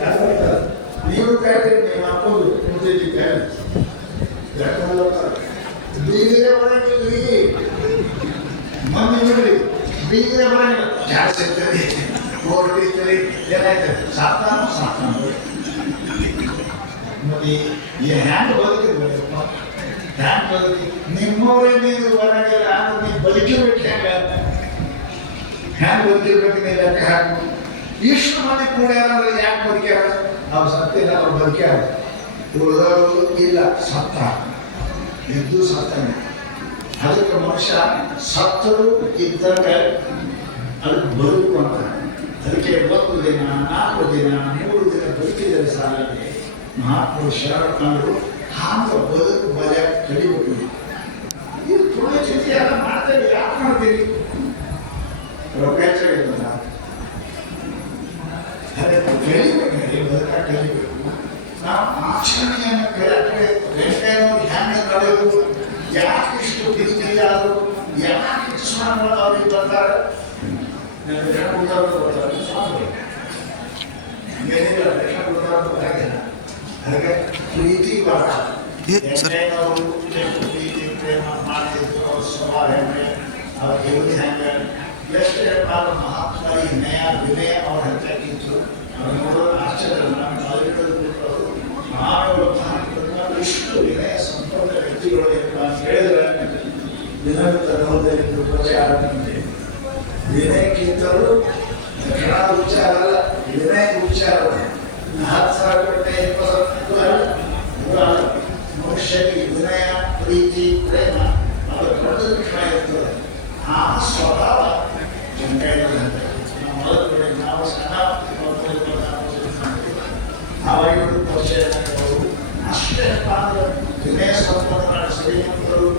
ಯಾರು ಬರ್ತಾರೆ? ನೀವು ಕಾಯ್ತೀರಿ ನೀವು ಹಾಕೋದು ಕುಂತಿದ್ದಕ್ಕೆ ಯಾಕಂದ್ರೆ ಬರ್ತಾರೆ ಬೀದಿಗೆ ಬರಂಗಿಲ್ರಿ ಮಮ್ಮಿ ನೋಡ್ರಿ ಬೀದಿಗೆ ಬರಂಗಿಲ್ಲ ಗ್ಯಾಸ್ ಇರ್ತದೆ ಬೋರ್ ಹಿಡಿತೀರಿ ಏನಾಯ್ತು ಸಾಕ್ತಾನೋ ಸಾಕ್ತಾನೋ ಮತ್ತೆ ಈ ಹ್ಯಾಂಗ್ ಬದುಕಿರ್ಬೇಕಪ್ಪ ಹ್ಯಾಂಗ್ ಬದುಕಿ ನಿಮ್ಮವರೇ ನೀವು ಬರಂಗಿಲ್ಲ ಅಂದ್ರೆ ನೀವು ಬದುಕಿರ್ಬೇಕು ಹೆಂಗ ಹ್ಯಾಂಗ್ ಬದುಕಿರ್ಬೇಕು ನೀವು ಲೆಕ್ಕ ಹಾಕು ಇಷ್ಟು ಮಂದಿ ಕೂಡ ಏನಾದ್ರೆ ಯಾಕೆ ಬದುಕಿ ನಾವು ಸತ್ತ ಇಲ್ಲ, ಅವ್ರು ಬದುಕ್ಯಾರ ಉಳಿದವರು ಇಲ್ಲ, ಸತ್ತ. ಇದ್ದು ಸತ್ತಾನೆ. ಅದಕ್ಕೆ ಮನುಷ್ಯ ಸತ್ತರು ಇದ್ದಾಗ ಅದಕ್ಕೆ ಬದುಕು ಅಂತ. ಅದಕ್ಕೆ ಒಂದು ದಿನ, ನಾಲ್ಕು ದಿನ, ಮೂರು ದಿನ ಬದುಕಿದರೆ ಸಾಲಲ್ಲಿ ಮಹಾಪುರುಷರ ಕಂಡು ಹಾಂಗ ಬದುಕು ಬಲ ಕಲಿಬೇಕು ಇದು ತುಳು ಚಿಂತೆ ಎಲ್ಲ ಮಾಡ್ತೇವೆ ಯಾಕೆ ಮಾಡ್ತೀರಿ? ನಾವು ಆಚರಣೆಯನ್ನು ಕಲಿಯಕ್ಕೆ ವೆಂಕಯ್ಯನವ್ರು ಹೆಂಗೆ ನಡೆಯೋದು ಯಾಕೆ ಇಷ್ಟು ಕಿರಿಕಿರಿ ಆದರು ಯಾಕೆ ಇಷ್ಟು ಸ್ವಾಮಿಗಳು ಅವ್ರಿಗೆ ಬರ್ತಾರೆ ನನಗೆ ಹೆಣ್ಣು ಹುಡುಗರು ಬರ್ತಾರೆ ಸ್ವಾಮಿಗಳು ಹಂಗೇನಿಲ್ಲ ಹೆಣ್ಣು ಹುಡುಗರು ಬರಾಗಿಲ್ಲ ಅದಕ್ಕೆ ಪ್ರೀತಿ ಬರ ಏ, ಸರ್. ವೆಂಕಯ್ಯನವರು ಎಷ್ಟು ಪ್ರೀತಿ ಪ್ರೇಮ ಮಾಡ್ತಿದ್ರು ಅವ್ರ ಸ್ವಭಾವ ಹೆಂಗೆ ಅವ್ರ ಇರುವುದು ಹೆಂಗೆ ಎಷ್ಟು ಹೇಳ್ತಾರೆ ಮಹಾತ್ಮರಿಗೆ ನ್ಯಾಯ ವಿನಯ ಅವ್ರ ಇಷ್ಟು ವಿನಯ ಸಂಪೂರ್ಣ ವ್ಯಕ್ತಿಗಳು ಅಂತ ಹೇಳಿದ್ರೆ ವಿನಯ ತರಹದಲ್ಲಿ ಪ್ರಚಾರ ವಿನಯಕ್ಕಿಂತಲೂ ಕನ್ನಡ ಉಚ್ಚಾರ ಅಲ್ಲ ವಿನಯ ಉಚ್ಚಾರ ಹತ್ತು ಸಾವಿರ ಇಪ್ಪತ್ತು ಸಾವಿರ. ಮನುಷ್ಯನಿಗೆ ವಿನಯ ಪ್ರೀತಿ ಪ್ರೇಮ ಅವಾಗ ಇವರು ಪರಿಚಯ ಆಗಿರೋರು. ಅಷ್ಟೇ ಅಂದ್ರೆ ವಿನಯ ಸಂಪನ್ನ ಶ್ರೀಮಂತರು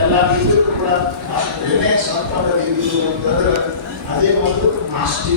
ಎಲ್ಲ ಇದ್ರು ಕೂಡ ಅಷ್ಟು ವಿನಯ ಸಂಪನ್ನ ಇದ್ರು ಅಂತಂದ್ರೆ ಅದೇ ಒಂದು ಮಾಸ್ತಿ